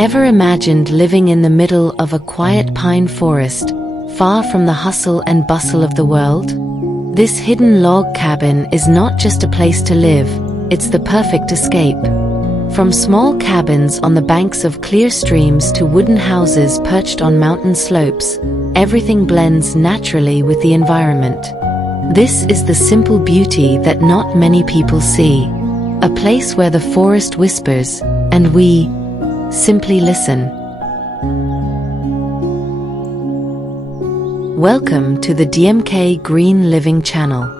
Ever imagined living in the middle of a quiet pine forest, far from the hustle and bustle of the world? This hidden log cabin is not just a place to live, it's the perfect escape. From small cabins on the banks of clear streams to wooden houses perched on mountain slopes, everything blends naturally with the environment. This is the simple beauty that not many people see. A place where the forest whispers, and we simply listen. Welcome to the DMK Green Living channel.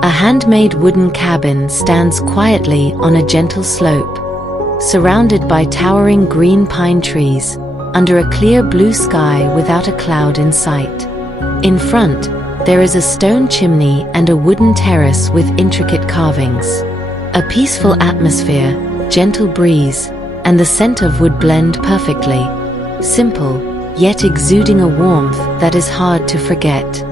A handmade wooden cabin stands quietly on a gentle slope, surrounded by towering green pine trees, under a clear blue sky without a cloud in sight. In front, there is a stone chimney and a wooden terrace with intricate carvings. A peaceful atmosphere, gentle breeze, and the scent of wood blend perfectly. Simple, yet exuding a warmth that is hard to forget.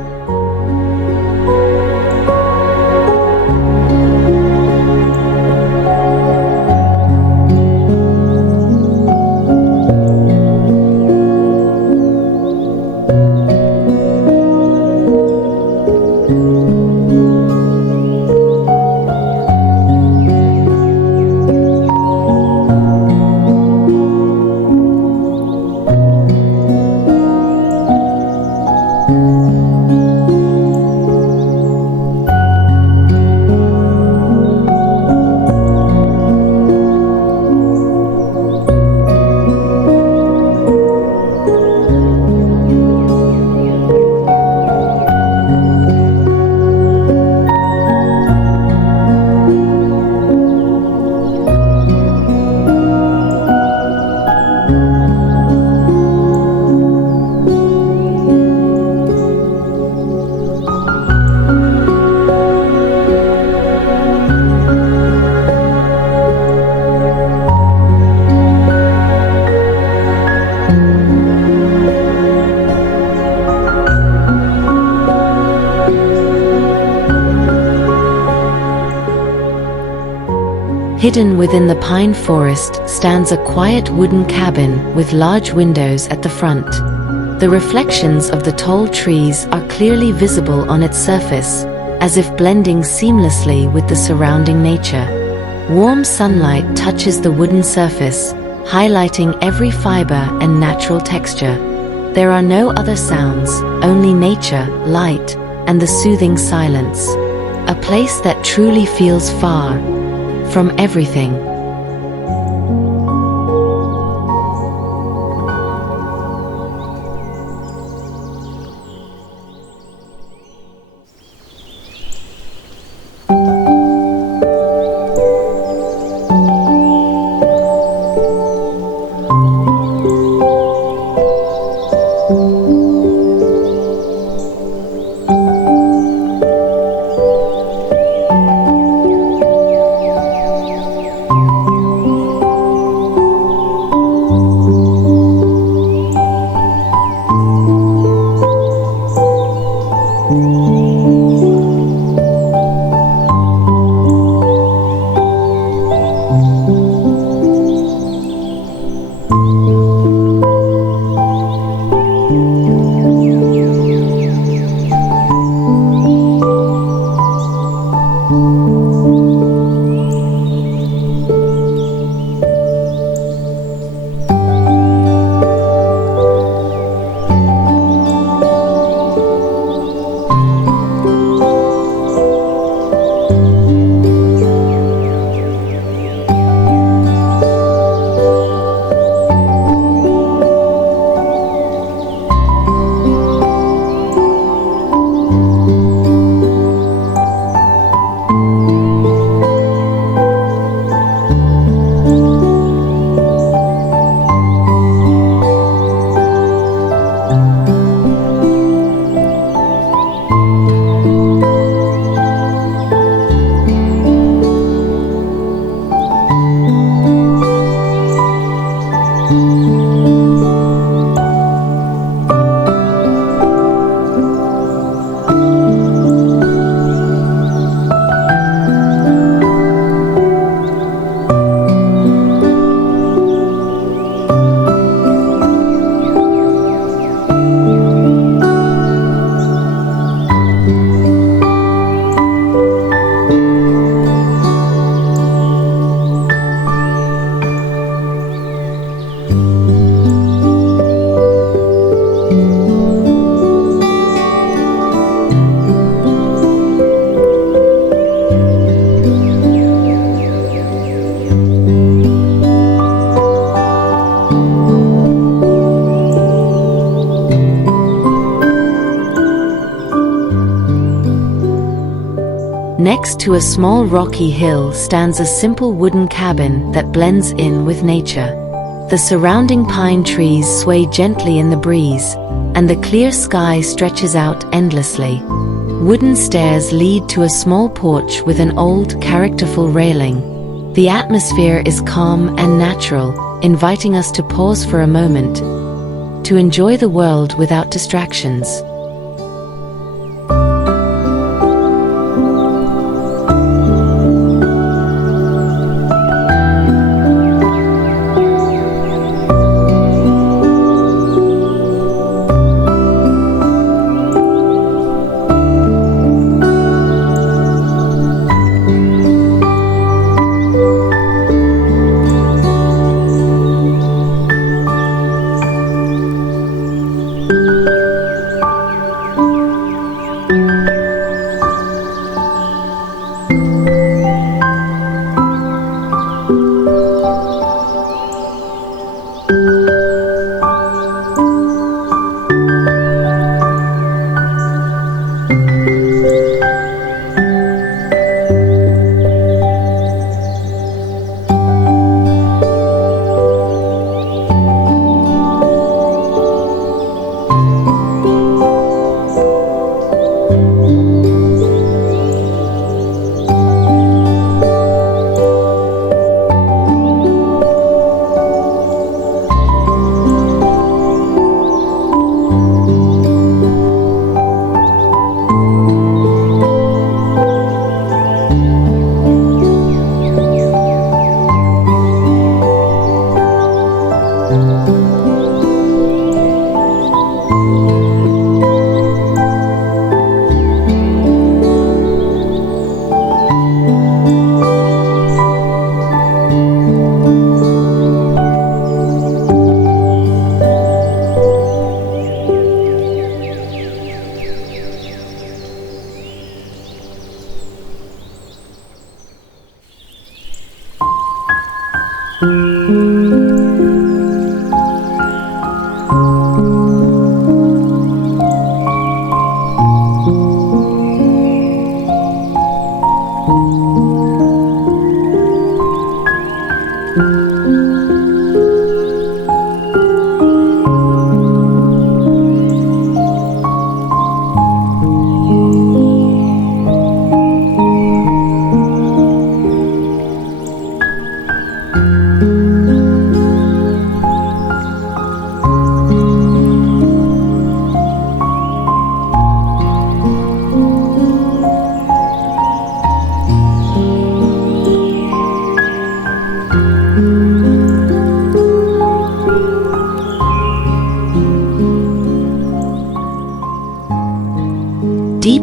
Hidden within the pine forest stands a quiet wooden cabin with large windows at the front. The reflections of the tall trees are clearly visible on its surface, as if blending seamlessly with the surrounding nature. Warm sunlight touches the wooden surface, highlighting every fiber and natural texture. There are no other sounds, only nature, light, and the soothing silence. A place that truly feels far from everything. Next to a small rocky hill stands a simple wooden cabin that blends in with nature. The surrounding pine trees sway gently in the breeze, and the clear sky stretches out endlessly. Wooden stairs lead to a small porch with an old, characterful railing. The atmosphere is calm and natural, inviting us to pause for a moment, to enjoy the world without distractions.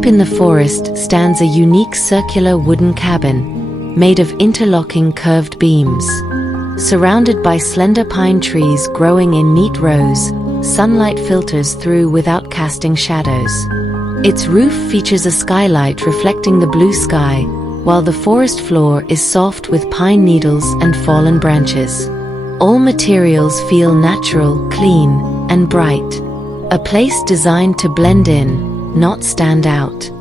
Deep in the forest stands a unique circular wooden cabin, made of interlocking curved beams. Surrounded by slender pine trees growing in neat rows, sunlight filters through without casting shadows. Its roof features a skylight reflecting the blue sky, while the forest floor is soft with pine needles and fallen branches. All materials feel natural, clean, and bright. A place designed to blend in, not stand out.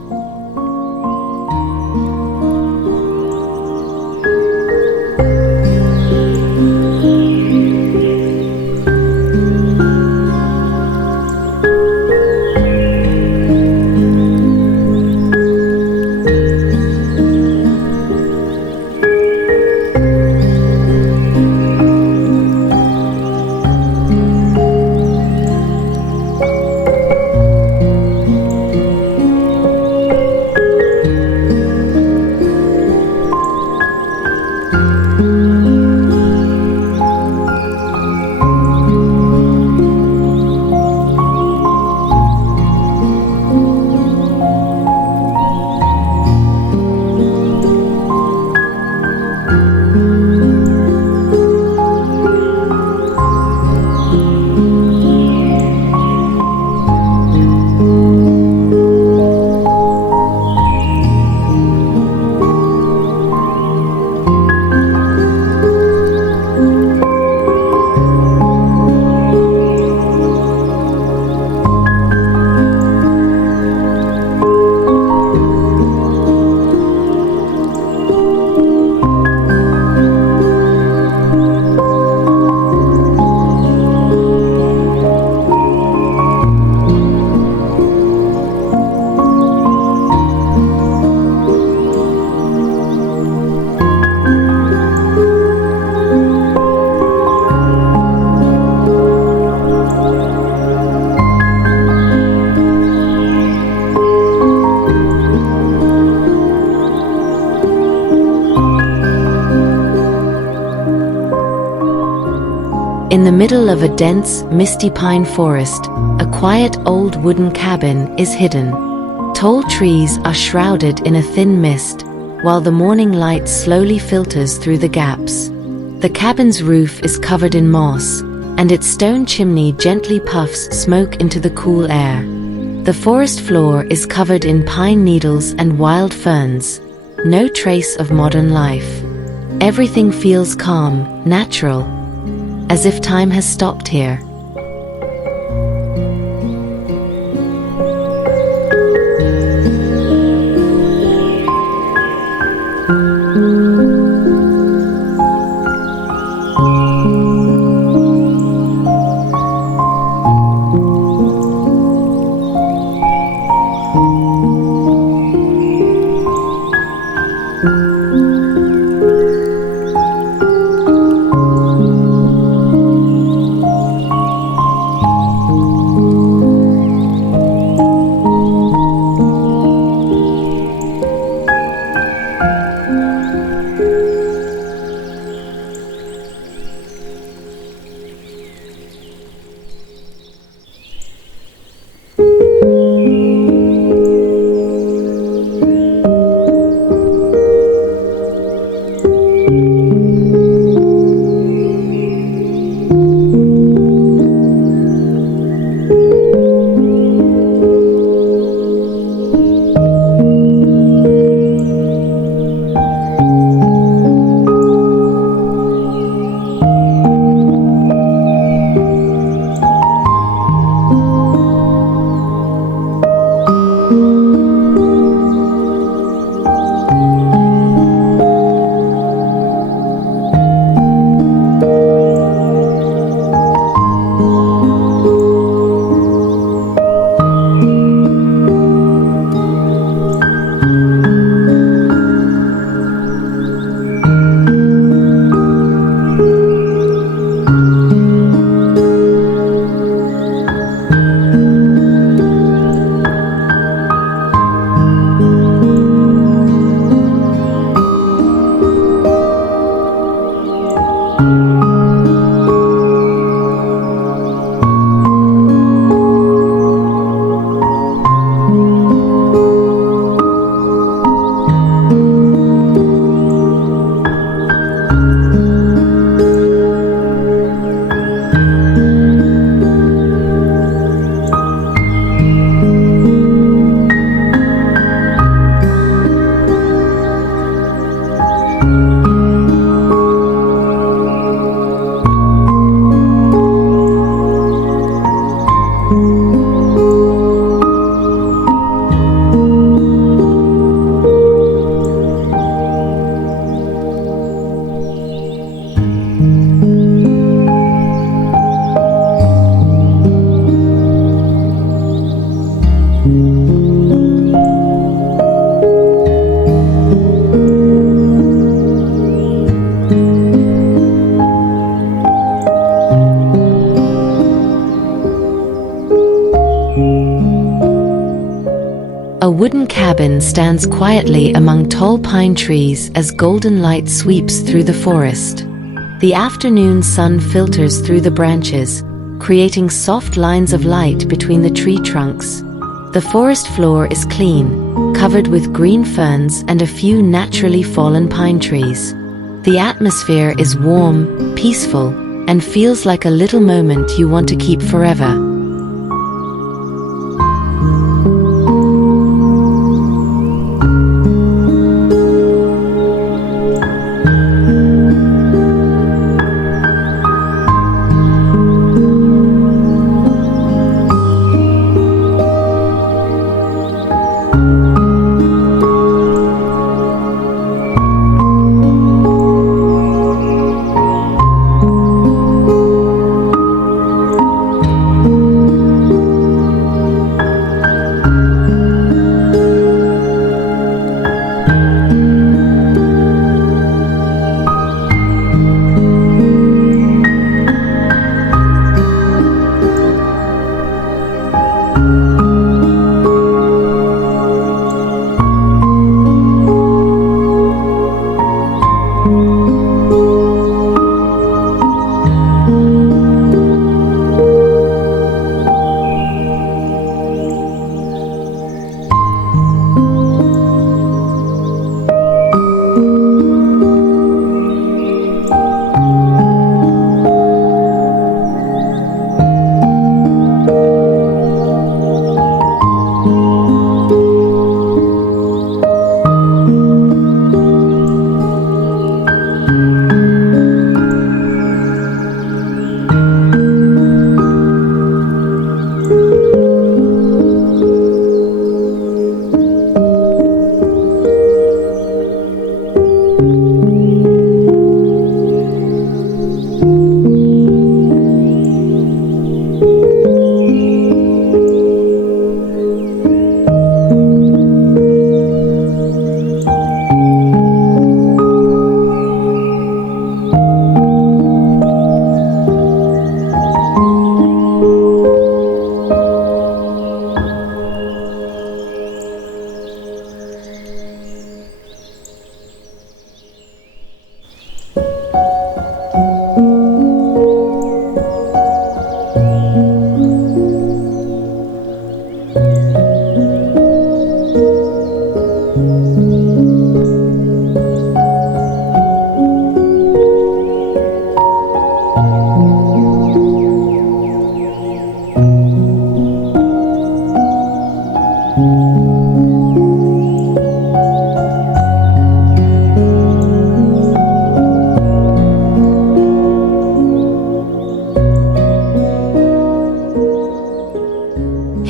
In the middle of a dense, misty pine forest, a quiet old wooden cabin is hidden. Tall trees are shrouded in a thin mist, while the morning light slowly filters through the gaps. The cabin's roof is covered in moss, and its stone chimney gently puffs smoke into the cool air. The forest floor is covered in pine needles and wild ferns, no trace of modern life. Everything feels calm, natural, as if time has stopped here. A wooden cabin stands quietly among tall pine trees as golden light sweeps through the forest. The afternoon sun filters through the branches, creating soft lines of light between the tree trunks. The forest floor is clean, covered with green ferns and a few naturally fallen pine trees. The atmosphere is warm, peaceful, and feels like a little moment you want to keep forever.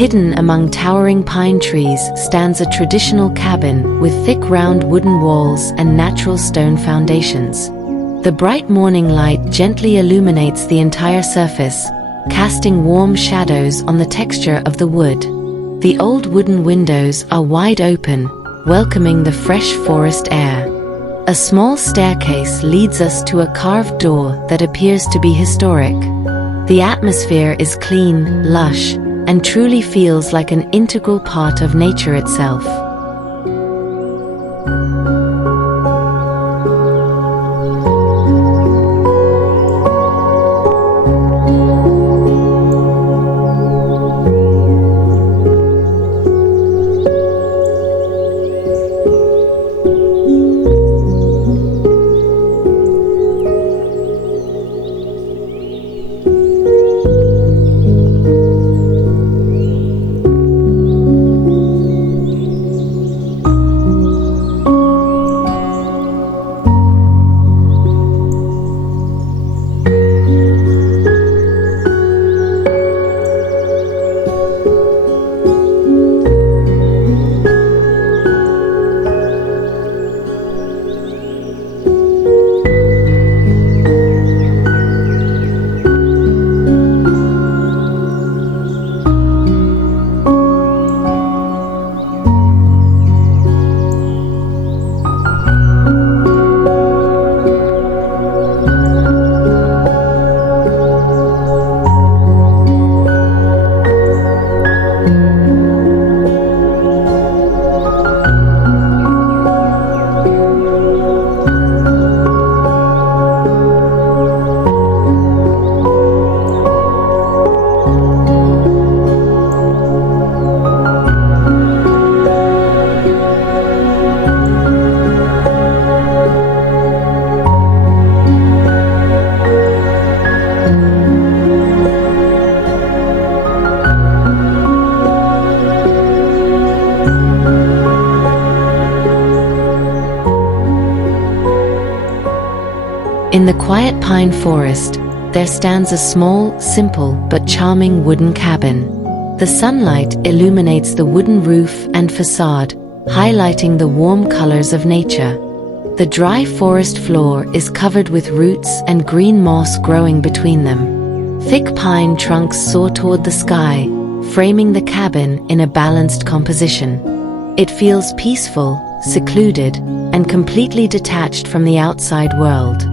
Hidden among towering pine trees stands a traditional cabin with thick round wooden walls and natural stone foundations. The bright morning light gently illuminates the entire surface, casting warm shadows on the texture of the wood. The old wooden windows are wide open, welcoming the fresh forest air. A small staircase leads us to a carved door that appears to be historic. The atmosphere is clean, lush, and truly feels like an integral part of nature itself. In the quiet pine forest, there stands a small, simple, but charming wooden cabin. The sunlight illuminates the wooden roof and facade, highlighting the warm colors of nature. The dry forest floor is covered with roots and green moss growing between them. Thick pine trunks soar toward the sky, framing the cabin in a balanced composition. It feels peaceful, secluded, and completely detached from the outside world.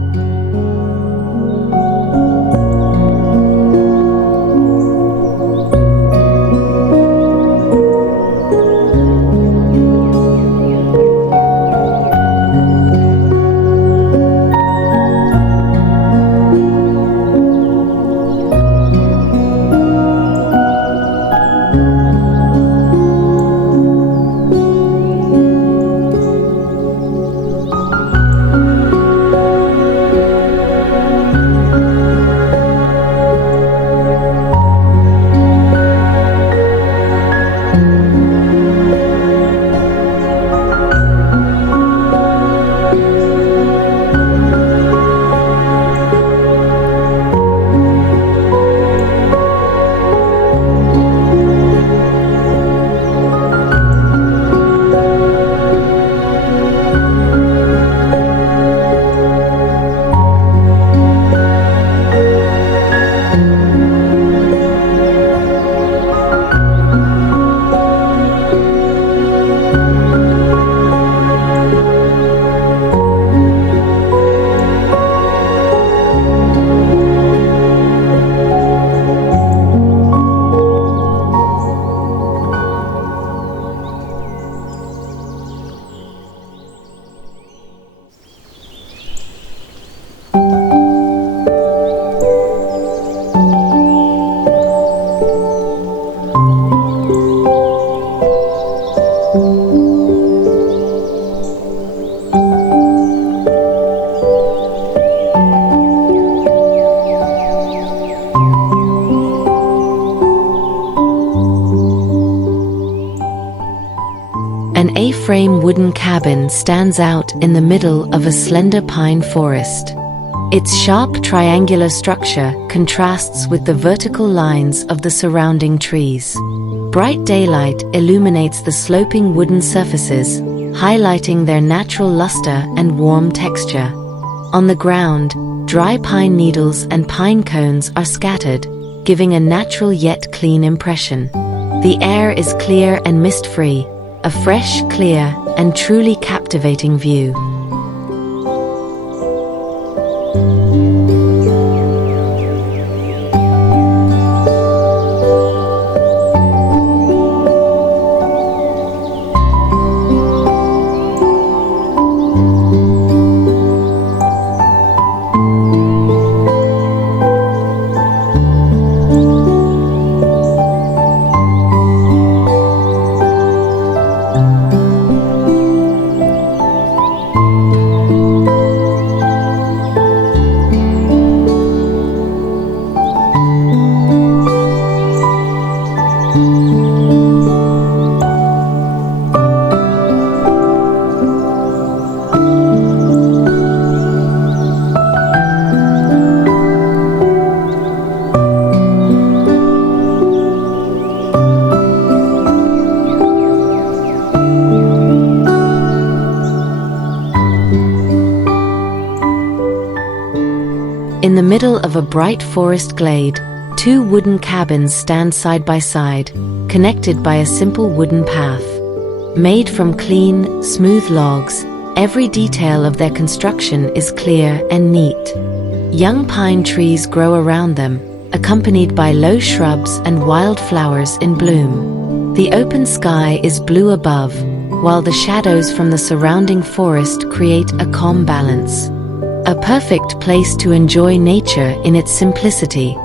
An A-frame wooden cabin stands out in the middle of a slender pine forest. Its sharp triangular structure contrasts with the vertical lines of the surrounding trees. Bright daylight illuminates the sloping wooden surfaces, highlighting their natural luster and warm texture. On the ground, dry pine needles and pine cones are scattered, giving a natural yet clean impression. The air is clear and mist-free, a fresh, clear, and truly captivating view. In the middle of a bright forest glade, two wooden cabins stand side by side, connected by a simple wooden path. Made from clean, smooth logs, every detail of their construction is clear and neat. Young pine trees grow around them, accompanied by low shrubs and wildflowers in bloom. The open sky is blue above, while the shadows from the surrounding forest create a calm balance. A perfect place to enjoy nature in its simplicity.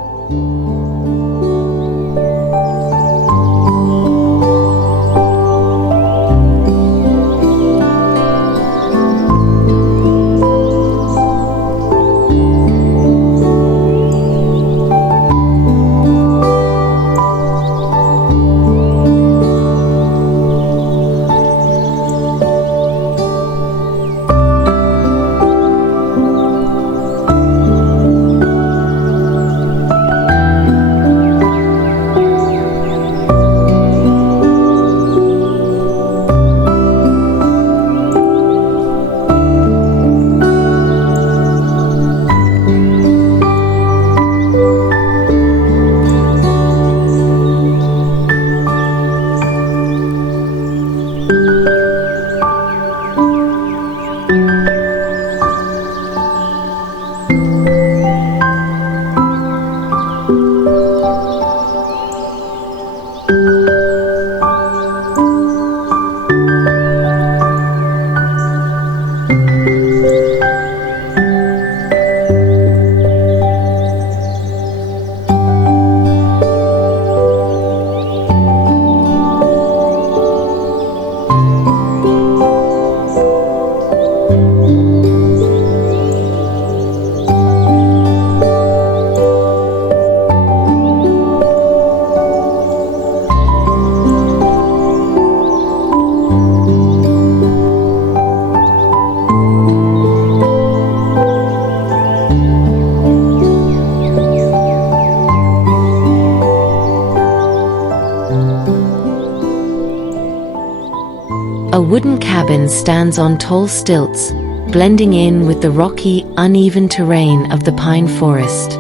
A wooden cabin stands on tall stilts, blending in with the rocky, uneven terrain of the pine forest.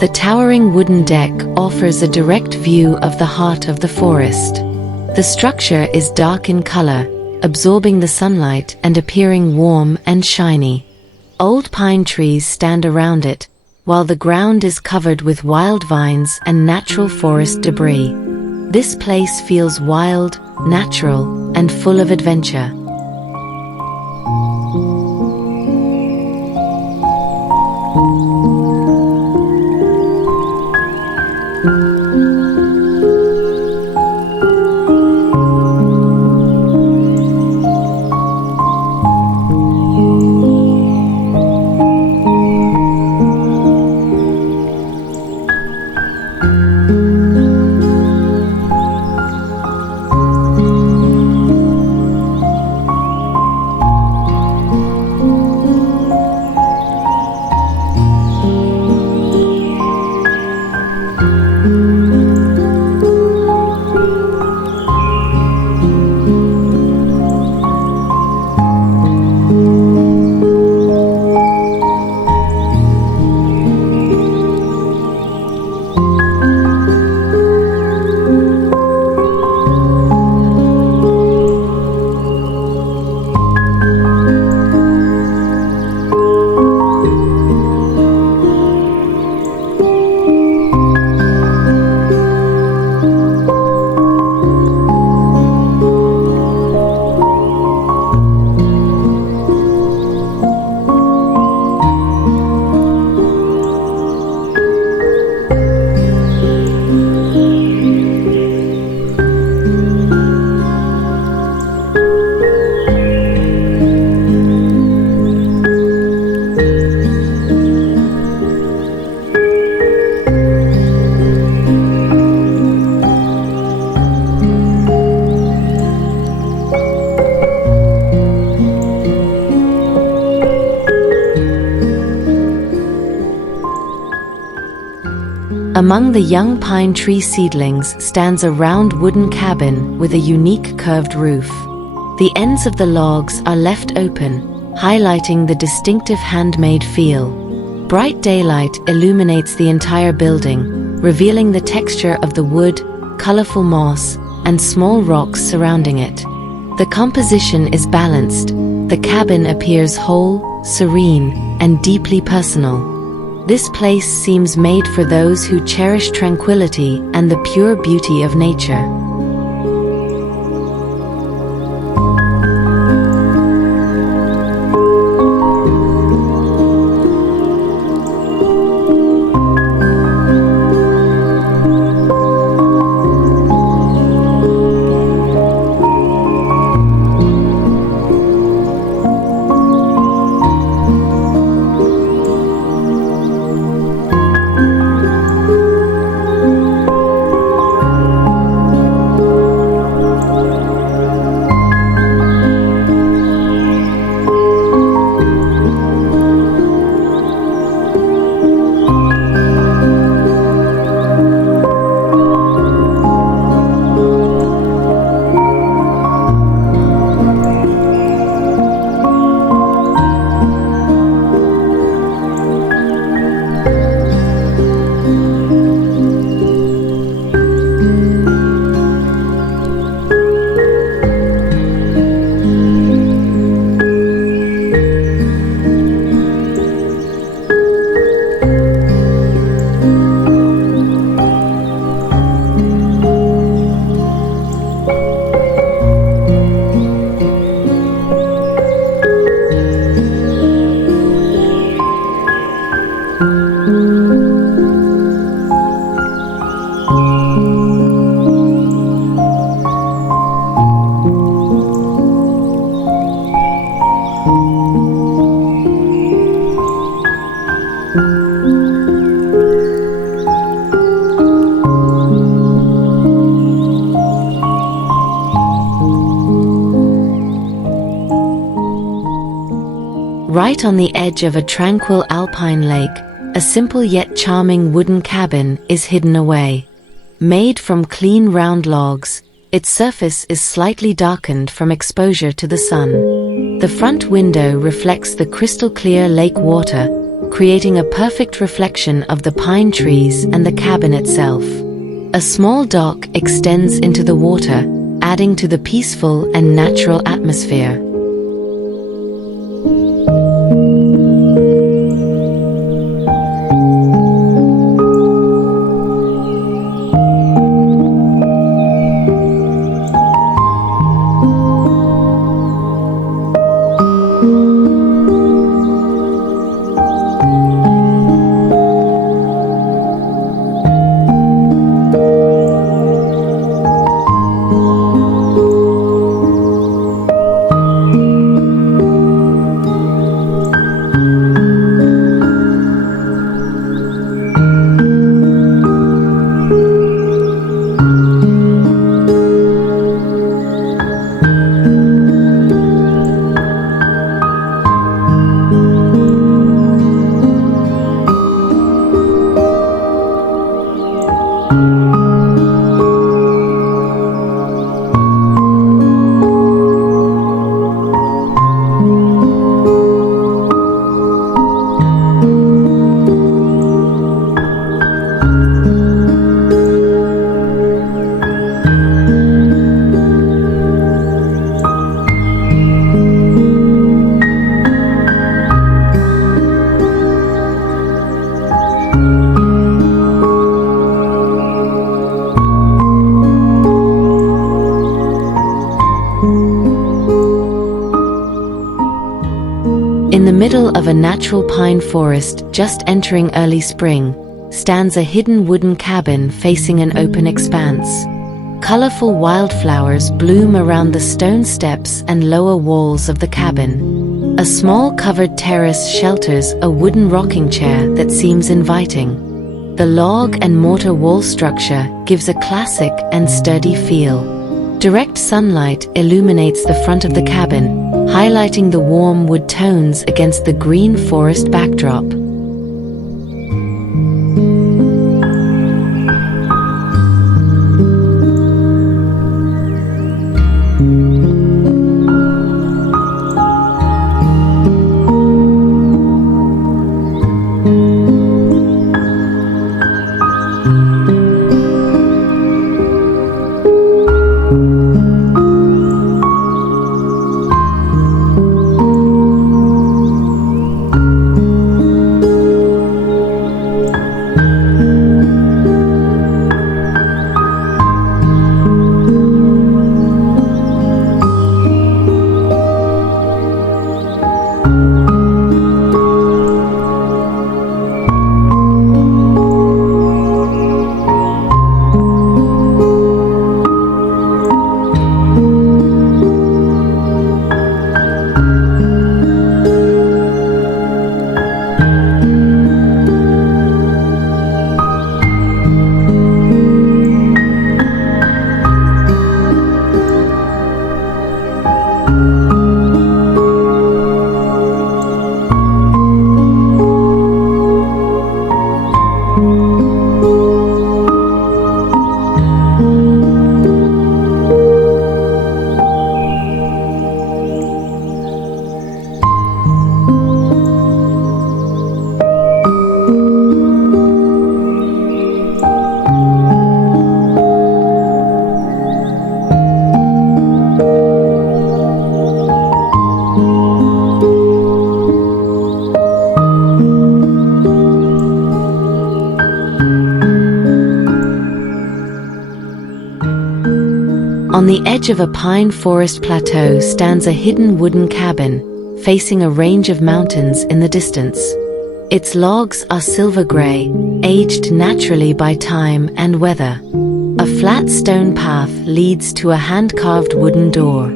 The towering wooden deck offers a direct view of the heart of the forest. The structure is dark in color, absorbing the sunlight and appearing warm and shiny. Old pine trees stand around it, while the ground is covered with wild vines and natural forest debris. This place feels wild, natural, and full of adventure. Among the young pine tree seedlings stands a round wooden cabin with a unique curved roof. The ends of the logs are left open, highlighting the distinctive handmade feel. Bright daylight illuminates the entire building, revealing the texture of the wood, colorful moss, and small rocks surrounding it. The composition is balanced. The cabin appears whole, serene, and deeply personal. This place seems made for those who cherish tranquility and the pure beauty of nature. Right on the edge of a tranquil alpine lake, a simple yet charming wooden cabin is hidden away. Made from clean round logs, its surface is slightly darkened from exposure to the sun. The front window reflects the crystal-clear lake water, creating a perfect reflection of the pine trees and the cabin itself. A small dock extends into the water, adding to the peaceful and natural atmosphere. In the middle of a natural pine forest just entering early spring, stands a hidden wooden cabin facing an open expanse. Colorful wildflowers bloom around the stone steps and lower walls of the cabin. A small covered terrace shelters a wooden rocking chair that seems inviting. The log and mortar wall structure gives a classic and sturdy feel. Direct sunlight illuminates the front of the cabin, highlighting the warm wood tones against the green forest backdrop. On the edge of a pine forest plateau stands a hidden wooden cabin, facing a range of mountains in the distance. Its logs are silver gray, aged naturally by time and weather. A flat stone path leads to a hand-carved wooden door.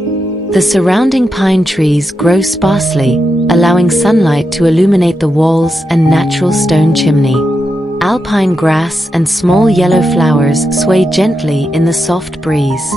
The surrounding pine trees grow sparsely, allowing sunlight to illuminate the walls and natural stone chimney. Alpine grass and small yellow flowers sway gently in the soft breeze.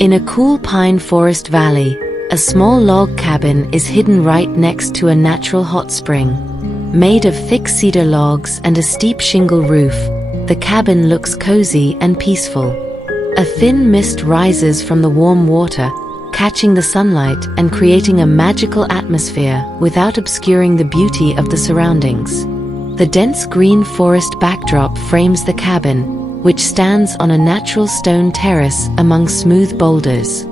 In a cool pine forest valley, a small log cabin is hidden right next to a natural hot spring. Made of thick cedar logs and a steep shingle roof, the cabin looks cozy and peaceful. A thin mist rises from the warm water, catching the sunlight and creating a magical atmosphere without obscuring the beauty of the surroundings. The dense green forest backdrop frames the cabin, which stands on a natural stone terrace among smooth boulders.